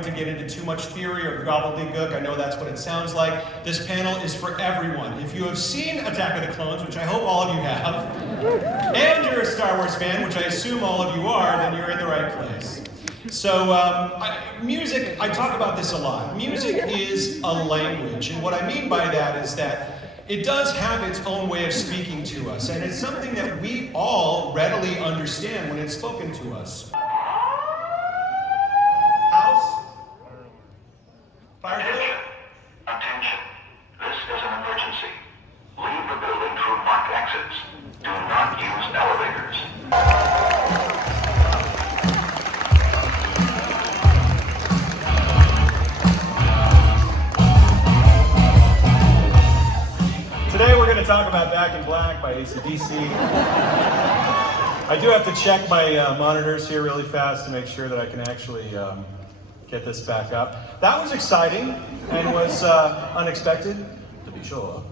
going to get into too much theory or gobbledygook. I know that's what it sounds like. This panel is for everyone. If you have seen Attack of the Clones, which I hope all of you have, and you're a Star Wars fan, which I assume all of you are, then you're in the right place. So, music, I talk about this a lot. Music is a language, and what I mean by that is that it does have its own way of speaking to us, and it's something that we all readily understand when it's spoken to us. House? Fire drill? Attention. This is an emergency. Leave the building through marked exits. Do not use elevators. Today we're going to talk about Back in Black by AC/DC. I do have to check my monitors here really fast to make sure that I can actually get this back up. That was exciting and was unexpected, to be sure.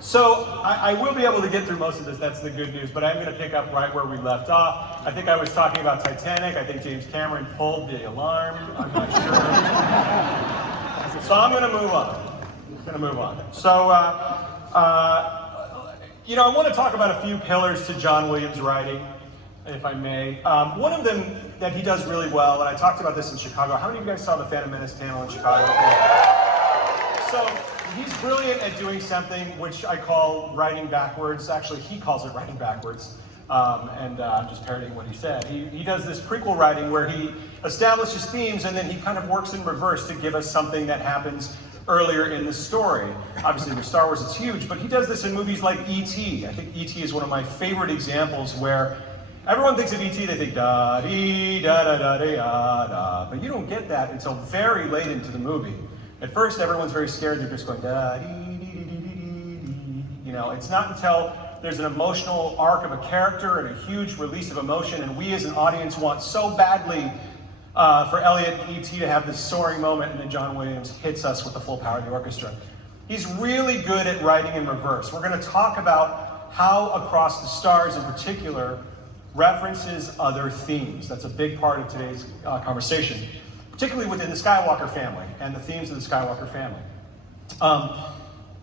So I will be able to get through most of this, that's the good news, but I'm going to pick up right where we left off. I think I was talking about Titanic. I think James Cameron pulled the alarm. I'm not sure. So I'm going to move on. So, you know, I want to talk about a few pillars to John Williams' writing, if I may. One of them that he does really well, and I talked about this in Chicago. How many of you guys saw the Phantom Menace panel in Chicago? So, he's brilliant at doing something which I call writing backwards. Actually, he calls it writing backwards. I'm just parodying what he said. He does this prequel writing where he establishes themes and then he kind of works in reverse to give us something that happens earlier in the story. Obviously with Star Wars it's huge, but he does this in movies like E.T. I think E.T. is one of my favorite examples where everyone thinks of E.T., they think da-dee, da-da-da-da-da, but you don't get that until very late into the movie. At first everyone's very scared, they're just going da-dee-dee-dee-dee-dee. You know, it's not until there's an emotional arc of a character and a huge release of emotion, and we as an audience want so badly for Elliot and E.T. to have this soaring moment, and then John Williams hits us with the full power of the orchestra. He's really good at writing in reverse. We're going to talk about how Across the Stars in particular references other themes. That's a big part of today's conversation, particularly within the Skywalker family and the themes of the Skywalker family.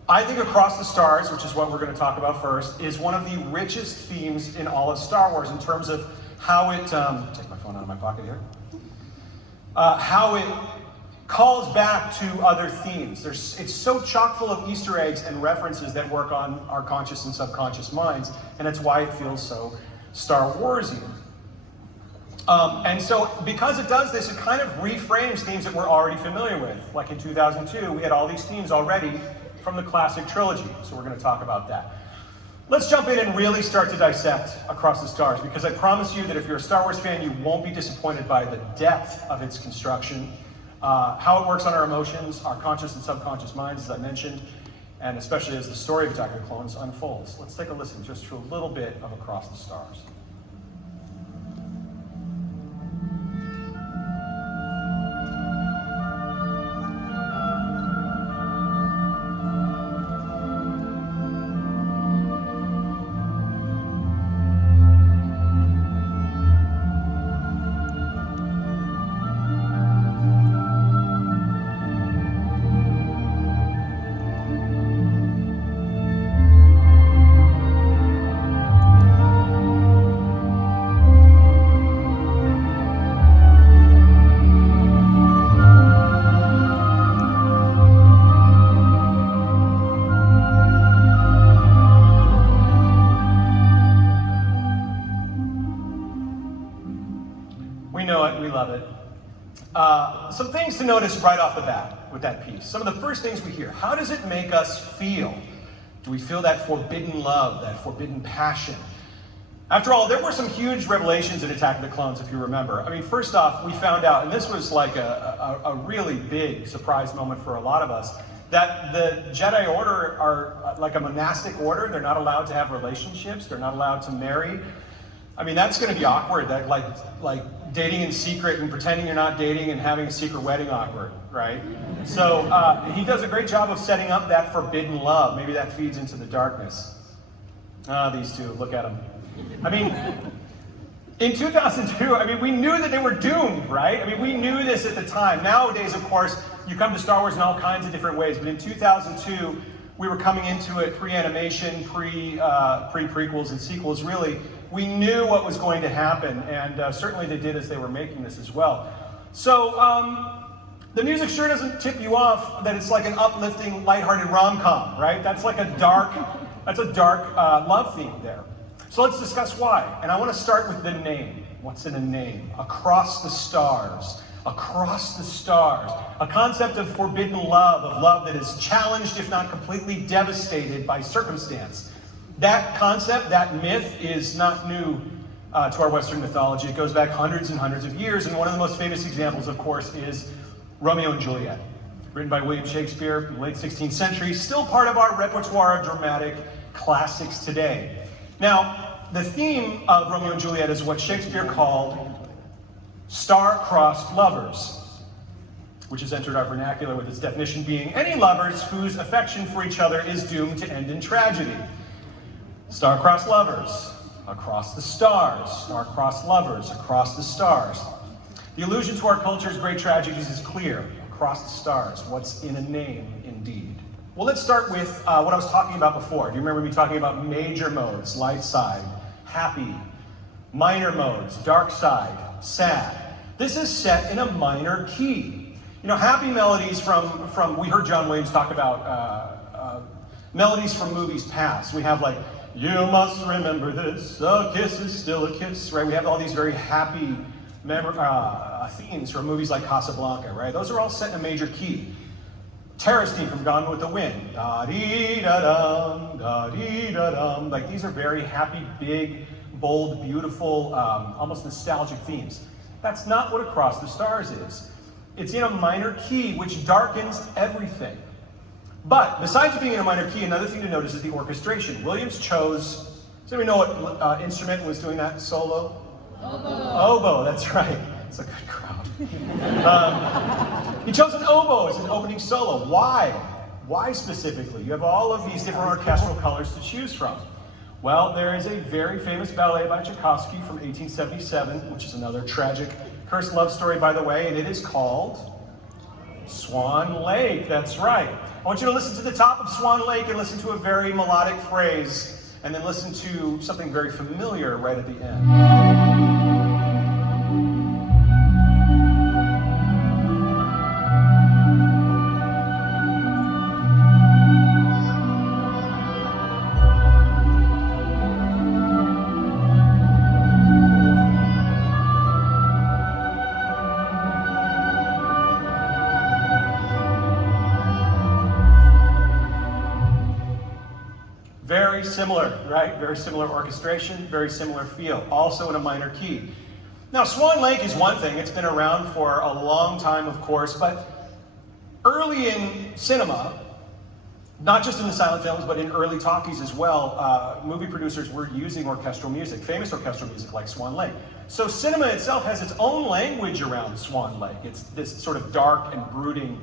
I think Across the Stars, which is what we're going to talk about first, is one of the richest themes in all of Star Wars in terms of how it, take my phone out of my pocket here, how it calls back to other themes. It's so chock full of Easter eggs and references that work on our conscious and subconscious minds, and that's why it feels so Star Warsian. And so because it does this, it kind of reframes themes that we're already familiar with. Like in 2002, we had all these themes already from the classic trilogy, so we're going to talk about that. Let's jump in and really start to dissect Across the Stars, because I promise you that if you're a Star Wars fan, you won't be disappointed by the depth of its construction, how it works on our emotions, our conscious and subconscious minds, as I mentioned, and especially as the story of Attack of the Clones unfolds. Let's take a listen just to a little bit of Across the Stars. Some things to notice right off the bat with that piece. Some of the first things we hear. How does it make us feel? Do we feel that forbidden love, that forbidden passion? After all, there were some huge revelations in Attack of the Clones, if you remember. I mean, first off, we found out, and this was like a really big surprise moment for a lot of us, that the Jedi Order are like a monastic order. They're not allowed to have relationships. They're not allowed to marry. I mean, that's going to be awkward. That like dating in secret and pretending you're not dating and having a secret wedding awkward, right? So he does a great job of setting up that forbidden love. Maybe that feeds into the darkness. These two, look at them. I mean, In 2002, I mean, we knew that they were doomed, right? I mean, we knew this at the time. Nowadays, of course, you come to Star Wars in all kinds of different ways, but in 2002, we were coming into it pre-animation, pre-prequels and sequels, really. We knew what was going to happen, and certainly they did as they were making this as well. So, the music sure doesn't tip you off that it's like an uplifting, lighthearted rom-com, right? That's like a dark love theme there. So let's discuss why. And I want to start with the name. What's in a name? Across the stars. Across the stars. A concept of forbidden love, of love that is challenged, if not completely devastated by circumstance. That concept, that myth, is not new to our Western mythology. It goes back hundreds and hundreds of years, and one of the most famous examples, of course, is Romeo and Juliet, written by William Shakespeare in the late 16th century, still part of our repertoire of dramatic classics today. Now, the theme of Romeo and Juliet is what Shakespeare called star-crossed lovers, which has entered our vernacular with its definition being any lovers whose affection for each other is doomed to end in tragedy. Star-crossed lovers, across the stars, star-crossed lovers, across the stars. The allusion to our culture's great tragedies is clear. Across the stars, what's in a name indeed. Well, let's start with what I was talking about before. Do you remember me talking about major modes, light side, happy, minor modes, dark side, sad? This is set in a minor key. You know, happy melodies from we heard John Williams talk about melodies from movies past. We have like, you must remember this, a kiss is still a kiss, right? We have all these very happy themes from movies like Casablanca, right? Those are all set in a major key. Terrace theme from Gone with the Wind. Da-dee-da-dum, da-dee-da-dum. Like, these are very happy, big, bold, beautiful, almost nostalgic themes. That's not what Across the Stars is. It's in a minor key, which darkens everything. But besides it being in a minor key, another thing to notice is the orchestration. Williams chose, does anybody know what instrument was doing that solo? Oboe, that's right. It's a good crowd. He chose an oboe as an opening solo. Why? Why specifically? You have all of these different orchestral colors to choose from. Well, there is a very famous ballet by Tchaikovsky from 1877, which is another tragic cursed love story, by the way, and it is called Swan Lake. That's right. I want you to listen to the top of Swan Lake and listen to a very melodic phrase, and then listen to something very familiar right at the end. Very similar, right? Very similar orchestration, very similar feel, also in a minor key. Now, Swan Lake is one thing. It's been around for a long time, of course, but early in cinema, not just in the silent films, but in early talkies as well, movie producers were using orchestral music, famous orchestral music like Swan Lake. So cinema itself has its own language around Swan Lake. It's this sort of dark and brooding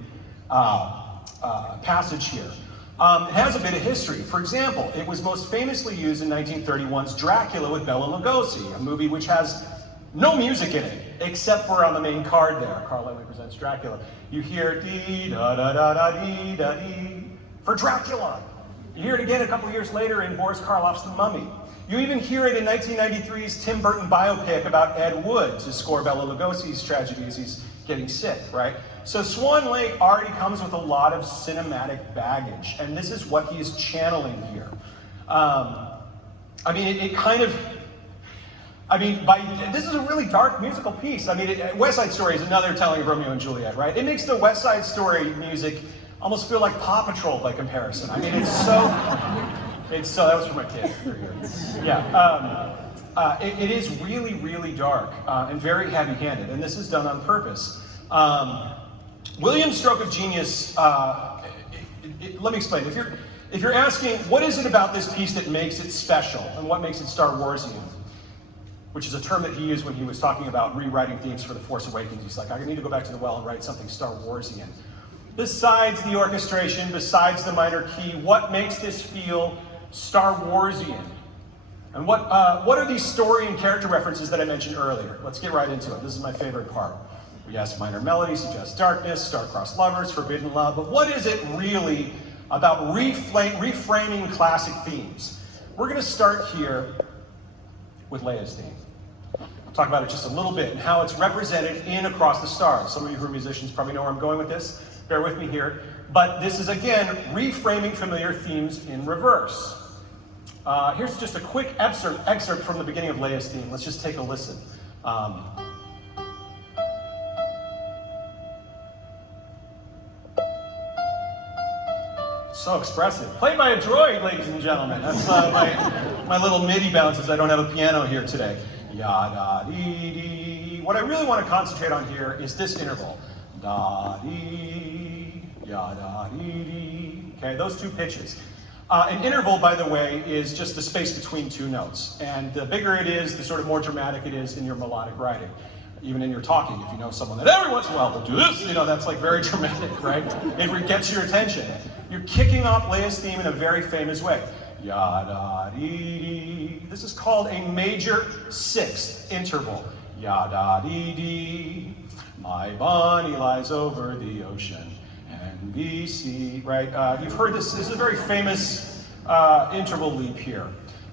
passage here. It has a bit of history. For example, it was most famously used in 1931's Dracula with Bela Lugosi, a movie which has no music in it, except for on the main card there, Carl Laemmle Presents Dracula. You hear dee-da-da-da-dee-da-dee for Dracula. You hear it again a couple years later in Boris Karloff's The Mummy. You even hear it in 1993's Tim Burton biopic about Ed Wood to score Bela Lugosi's tragedy as he's getting sick, right? So Swan Lake already comes with a lot of cinematic baggage, and this is what he is channeling here. I mean, this is a really dark musical piece. I mean, West Side Story is another telling of Romeo and Juliet, right? It makes the West Side Story music almost feel like Paw Patrol by comparison. I mean, that was for my kid. Yeah. It is really, really dark and very heavy-handed, and this is done on purpose. Williams' stroke of genius, let me explain. If you're asking, what is it about this piece that makes it special, and what makes it Star Warsian, which is a term that he used when he was talking about rewriting themes for The Force Awakens. He's like, I need to go back to the well and write something Star Warsian. Besides the orchestration, besides the minor key, what makes this feel Star Warsian? And what are these story and character references that I mentioned earlier? Let's get right into it. This is my favorite part. Yes, minor melody suggests darkness, star-crossed lovers, forbidden love, but what is it really about reframing classic themes? We're going to start here with Leia's theme. I'll talk about it just a little bit and how it's represented in Across the Stars. Some of you who are musicians probably know where I'm going with this. Bear with me here. But this is, again, reframing familiar themes in reverse. Here's just a quick excerpt from the beginning of Leia's theme. Let's just take a listen. So expressive. Played by a droid, ladies and gentlemen. That's my little MIDI bounces. I don't have a piano here today. Ya-da-dee-dee. What I really want to concentrate on here is this interval. Da-dee, ya-da-dee-dee. Okay, those two pitches. An interval, by the way, is just the space between two notes. And the bigger it is, the sort of more dramatic it is in your melodic writing. Even in your talking, if you know someone that every once in a while will do this, that's like very dramatic, right? It gets your attention. You're kicking off Leia's theme in a very famous way. Ya-da-dee-dee. This is called a major sixth interval. Ya-da-dee-dee. My Bonnie lies over the ocean. NBC, right? You've heard this. This is a very famous interval leap here.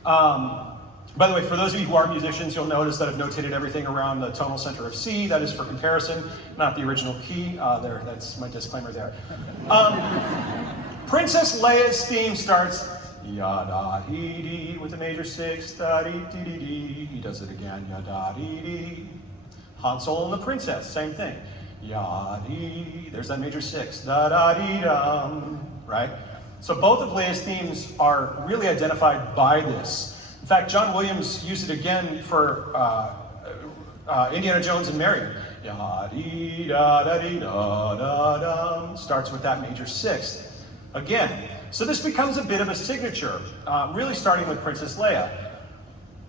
By the way, for those of you who are musicians, you'll notice that I've notated everything around the tonal center of C. That is for comparison, not the original key. That's my disclaimer there. Princess Leia's theme starts ya-da-dee-dee with a major six, da-dee-dee-dee-dee. He does it again, ya-da-dee-dee. Han Solo and the Princess, same thing. Ya-dee, there's that major six, da-da-dee-dum, right? So both of Leia's themes are really identified by this. In fact, John Williams used it again for Indiana Jones and Marion. Ya-dee-da-da-dee-da-da-dum, starts with that major sixth. Again, so this becomes a bit of a signature, really starting with Princess Leia.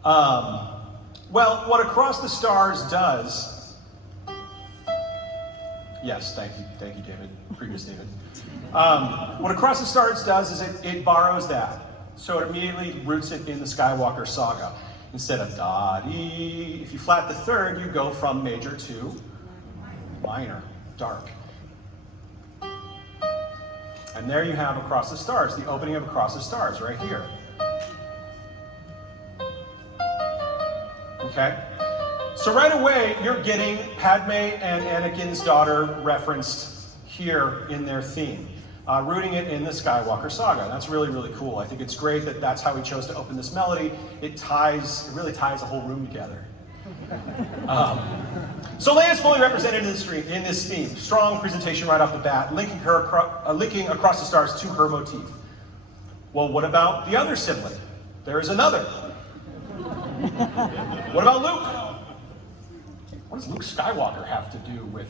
Well, what Across the Stars does, yes, thank you, David, previous David. What Across the Stars does is it borrows that. So it immediately roots it in the Skywalker saga. Instead of da-dee, if you flat the third, you go from major to minor, dark. And there you have Across the Stars, the opening of Across the Stars right here. Okay? So right away, you're getting Padme and Anakin's daughter referenced here in their theme, rooting it in the Skywalker saga. That's really, really cool. I think it's great that that's how he chose to open this melody. It really ties the whole room together. So Leia's fully represented in this theme. Strong presentation right off the bat, linking Across the Stars to her motif. Well, what about the other sibling? There is another. What about Luke? What does Luke Skywalker have to do with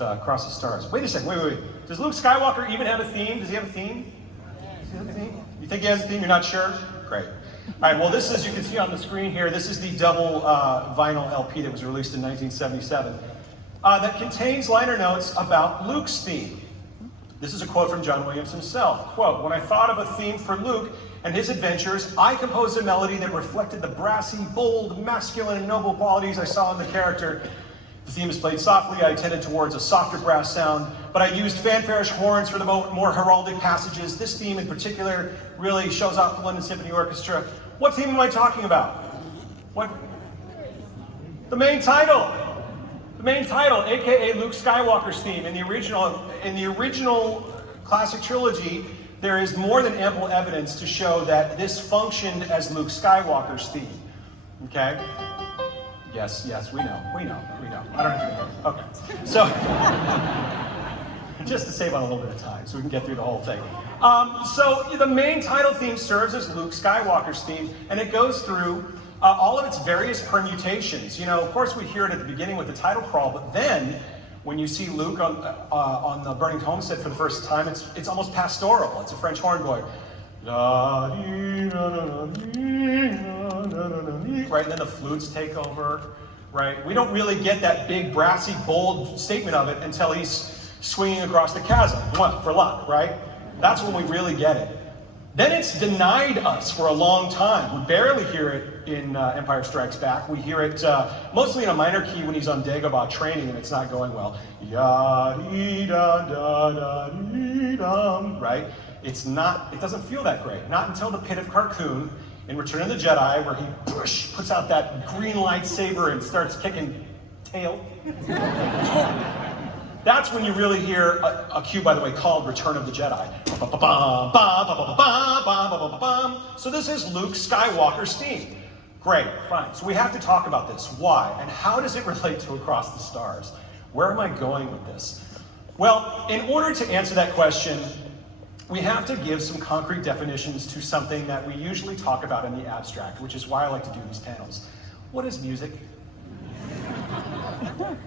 Across the Stars? Wait a second, wait. Does Luke Skywalker even have a theme? Does he have a theme? Does he have a theme? You think he has a theme? You're not sure? Great. All right, well, this, as you can see on the screen here, this is the double vinyl LP that was released in 1977 that contains liner notes about Luke's theme. This is a quote from John Williams himself. Quote, "When I thought of a theme for Luke and his adventures, I composed a melody that reflected the brassy, bold, masculine, and noble qualities I saw in the character. The theme is played softly. I tended towards a softer brass sound, but I used fanfarish horns for the more heraldic passages. This theme in particular really shows off the London Symphony Orchestra." What theme am I talking about? What? The main title. The main title, aka Luke Skywalker's theme. In the original classic trilogy, there is more than ample evidence to show that this functioned as Luke Skywalker's theme. Okay? Yes, we know. I don't have to go. Okay. So, just to save on a little bit of time so we can get through the whole thing. So the main title theme serves as Luke Skywalker's theme, and it goes through all of its various permutations. Of course we hear it at the beginning with the title crawl, but then when you see Luke on the Burning Homestead for the first time, it's almost pastoral. It's a French horn going, right, and then the flutes take over, right? We don't really get that big, brassy, bold statement of it until he's swinging across the chasm. What? For luck, right? That's when we really get it. Then it's denied us for a long time. We barely hear it in Empire Strikes Back. We hear it mostly in a minor key when he's on Dagobah training and it's not going well. Ya-dee-da-da-da-dee-dum, right? It doesn't feel that great. Not until the Pit of Carkoon in Return of the Jedi, where he puts out that green lightsaber and starts kicking tail. That's when you really hear a cue, by the way, called Return of the Jedi. So this is Luke Skywalker's theme. Great, fine. So we have to talk about this. Why? And how does it relate to Across the Stars? Where am I going with this? Well, in order to answer that question, we have to give some concrete definitions to something that we usually talk about in the abstract, which is why I like to do these panels. What is music?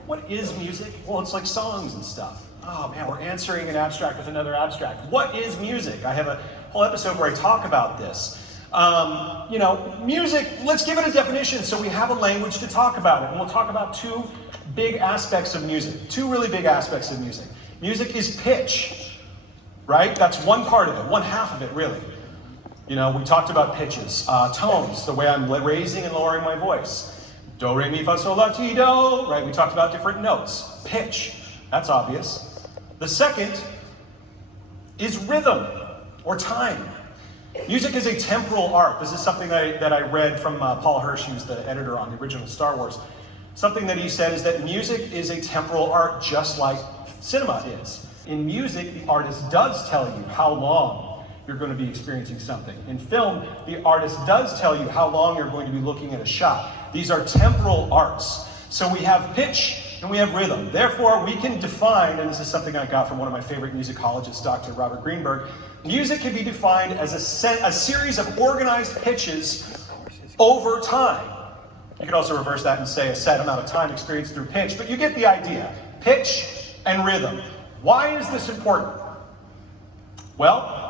What is music? Well, it's like songs and stuff. Oh man, we're answering an abstract with another abstract. What is music? I have a whole episode where I talk about this. Music, let's give it a definition so we have a language to talk about it. And we'll talk about two big aspects of music, two really big aspects of music. Music is pitch, right? That's one part of it, one half of it, really. We talked about pitches, tones, the way I'm raising and lowering my voice. Do, re, mi, fa, sol, la, ti, do, right? We talked about different notes. Pitch, that's obvious. The second is rhythm, or time. Music is a temporal art. This is something that I read from Paul Hirsch, who's the editor on the original Star Wars. Something that he said is that music is a temporal art just like cinema is. In music, the artist does tell you how long you're going to be experiencing something. In film, the artist does tell you how long you're going to be looking at a shot. These are temporal arts. So we have pitch and we have rhythm. Therefore, we can define, and this is something I got from one of my favorite musicologists, Dr. Robert Greenberg, music can be defined as a series of organized pitches over time. You could also reverse that and say a set amount of time experienced through pitch, but you get the idea. Pitch and rhythm. Why is this important? Well,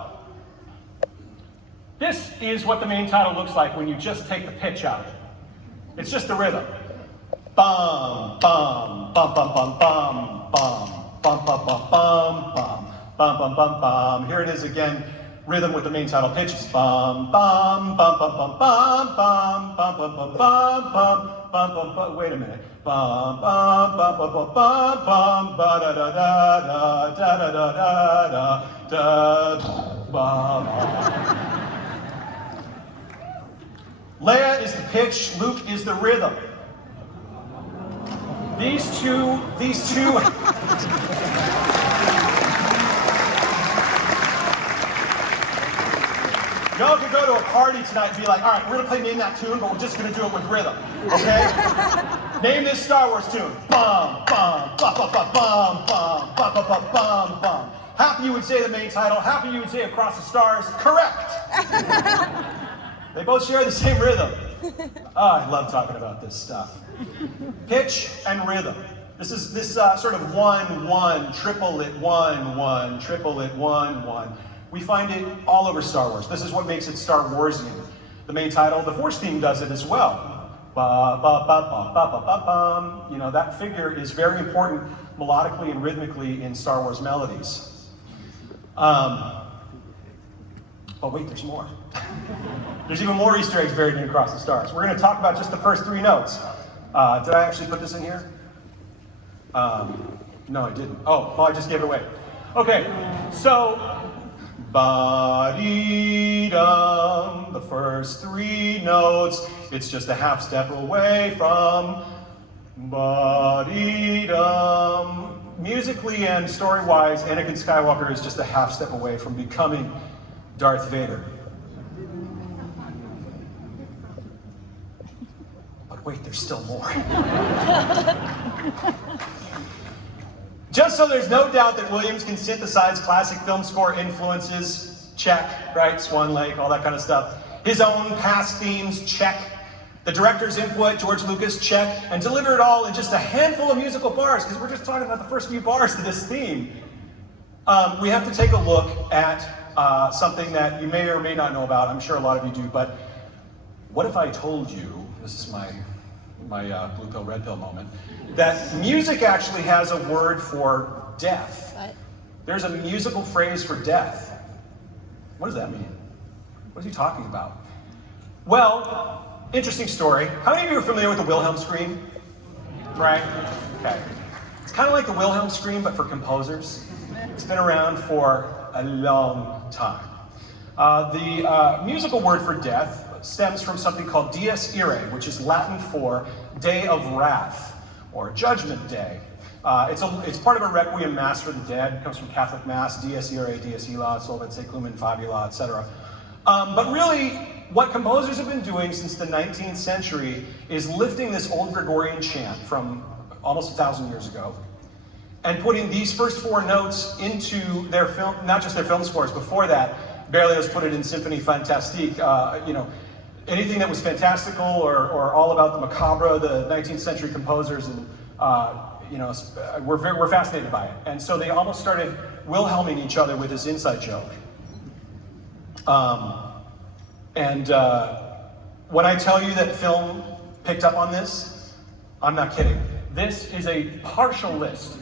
this is what the main title looks like when you just take the pitch out. It's just the rhythm. Bum, bum, bum, bum, bum, bum, bum, bum, bum, bum, bum, bum, bum, bum, bum, bum. Here it is again, rhythm with the main title pitches. Bum, bum, bum, bum, bum, bum, bum, bum, bum, bum, bum, bum, bum, bum, bum. Wait a minute. Bum, bum, bum, bum, bum, bum, bum, ba da da da da da da da da da bum. Leia is the pitch, Luke is the rhythm. These two. Y'all could go to a party tonight and be like, all right, we're gonna play Name That Tune, but we're just gonna do it with rhythm, okay? Name this Star Wars tune. Bum, bum, bum, bum, bum, bum, bum, bum, bum, bum, bum, bum. Half of you would say the main title, half of you would say Across the Stars. Correct! They both share the same rhythm. Oh, I love talking about this stuff. Pitch and rhythm. This is this sort of 1-1, triplet 1-1, triplet 1-1. We find it all over Star Wars. This is what makes it Star Warsian. The main title, the Force theme does it as well. Ba, ba, ba, ba, ba, ba, ba, bum. That figure is very important melodically and rhythmically in Star Wars melodies. But wait, there's more. There's even more Easter eggs buried in Across the Stars. We're going to talk about just the first 3 notes. Did I actually put this in here? No, I didn't. Oh, well, I just gave it away. Okay, so ba-dee-dum, the first 3 notes. It's just a half step away from ba-dee-dum. Musically and story-wise, Anakin Skywalker is just a half step away from becoming Darth Vader. But wait, there's still more. Just so there's no doubt that Williams can synthesize classic film score influences, check, right? Swan Lake, all that kind of stuff. His own past themes, check. The director's input, George Lucas, check. And deliver it all in just a handful of musical bars, because we're just talking about the first few bars of this theme. We have to take a look at something that you may or may not know about. I'm sure a lot of you do, but what if I told you, this is my blue pill, red pill moment, that music actually has a word for death. What? There's a musical phrase for death. What does that mean? What is he talking about? Well, interesting story. How many of you are familiar with the Wilhelm scream? Right? Okay. It's kind of like the Wilhelm scream, but for composers. It's been around for a long time. The musical word for death stems from something called Dies Irae, which is Latin for Day of Wrath, or Judgment Day. It's part of a Requiem Mass for the dead. It comes from Catholic Mass, Dies Irae, Dies Illa, Solvet Seclum in Fabula, etc. But really, what composers have been doing since the 19th century is lifting this old Gregorian chant from almost 1,000 years ago and putting these first four notes into their film, not just their film scores. Before that, Berlioz put it in Symphonie Fantastique. Anything that was fantastical or all about the macabre, the 19th century composers, and we're fascinated by it. And so they almost started Wilhelming each other with this inside joke. When I tell you that film picked up on this, I'm not kidding. This is a partial list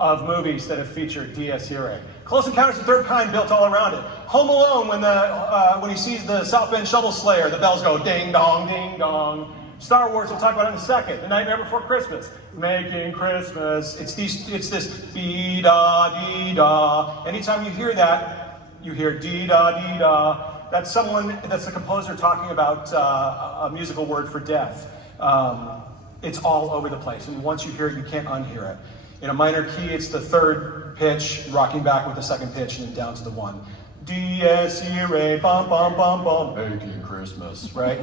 of movies that have featured Dies Irae. Close Encounters of the Third Kind built all around it. Home Alone, when he sees the South Bend Shovel Slayer, the bells go ding dong, ding dong. Star Wars, we'll talk about in a second. The Nightmare Before Christmas, Making Christmas. It's this dee da dee da. Anytime you hear that, you hear dee da dee da. That's the composer talking about a musical word for death. It's all over the place, and once you hear it, you can't unhear it. In a minor key, it's the third pitch, rocking back with the second pitch, and then down to the one. Dies Irae, bum bum bum bum, Making Christmas, right?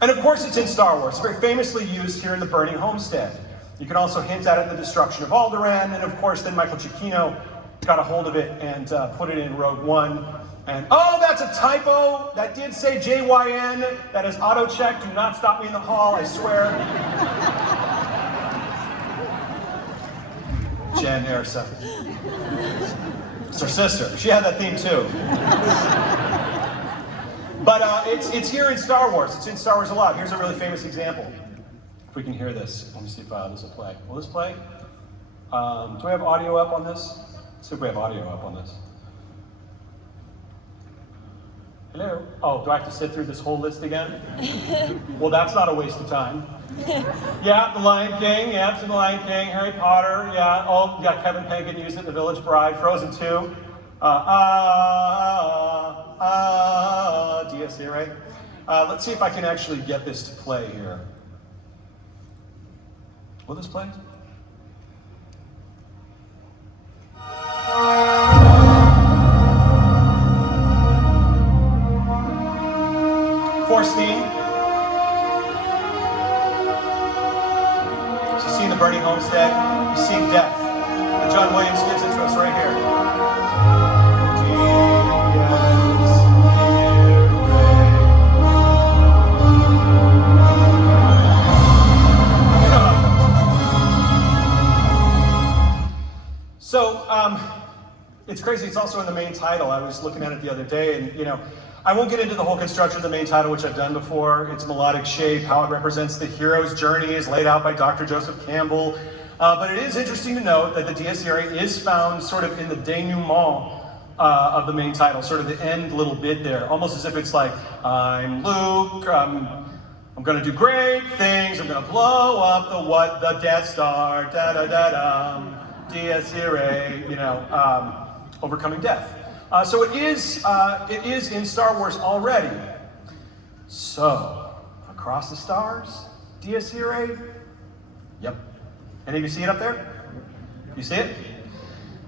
And of course, it's in Star Wars. It's very famously used here in the Burning Homestead. You can also hint at it in the destruction of Alderaan, and of course, then Michael Giacchino got a hold of it and put it in Rogue One. And oh, that's a typo. That did say JYN. That is auto-check. Do not stop me in the hall, I swear. Jen Ersa. It's her sister. She had that theme too. But it's here in Star Wars. It's in Star Wars a lot. Here's a really famous example. If we can hear this. Let me see if this will play. Will this play? Do we have audio up on this? Let's see if we have audio up on this. Hello? Oh, do I have to sit through this whole list again? Well, that's not a waste of time. Yeah, The Lion King. Yeah, it's in The Lion King. Harry Potter. Yeah. Oh, yeah, Kevin Bacon used it in The Village Bride. Frozen 2. Dies Irae. Let's see if I can actually get this to play here. Will this play? Force theme. So you're seeing the Burning Homestead, you're seeing death. And John Williams gives it to us right here. So, it's crazy, it's also in the main title. I was looking at it the other day, and I won't get into the whole construction of the main title, which I've done before. Its melodic shape, how it represents the hero's journey is laid out by Dr. Joseph Campbell. But it is interesting to note that the Dies Irae is found sort of in the denouement of the main title, sort of the end little bit there, almost as if it's like, I'm Luke, I'm gonna do great things, I'm gonna blow up the Death Star, da-da-da-da, Dies Irae, overcoming death. So it is in Star Wars already. So, across the stars, Dies Irae? Yep. Any of you see it up there? You see it?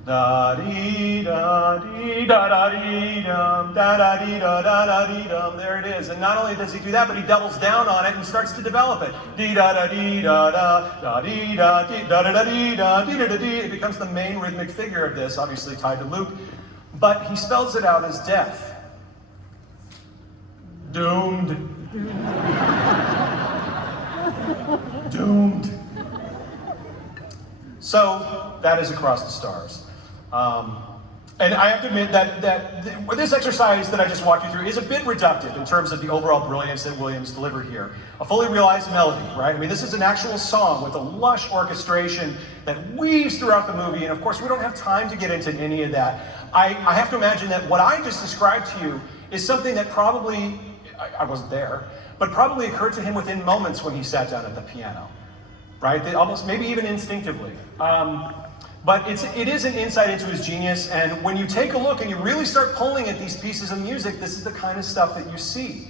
Da dee da dee da da dee dum da da dee da da da dee dum. There it is. And not only does he do that, but he doubles down on it and starts to develop it. Dee da da dee da da da dee da dee da da da dee da dee da da dee. It becomes the main rhythmic figure of this, obviously tied to Luke. But he spells it out as death. Doomed. Doomed. So that is Across the Stars. And I have to admit that this exercise that I just walked you through is a bit reductive in terms of the overall brilliance that Williams delivered here. A fully realized melody, right? I mean, this is an actual song with a lush orchestration that weaves throughout the movie, and of course we don't have time to get into any of that. I have to imagine that what I just described to you is something that probably, I wasn't there, but probably occurred to him within moments when he sat down at the piano, right? That almost, maybe even instinctively. But it is an insight into his genius, and when you take a look and you really start pulling at these pieces of music, this is the kind of stuff that you see.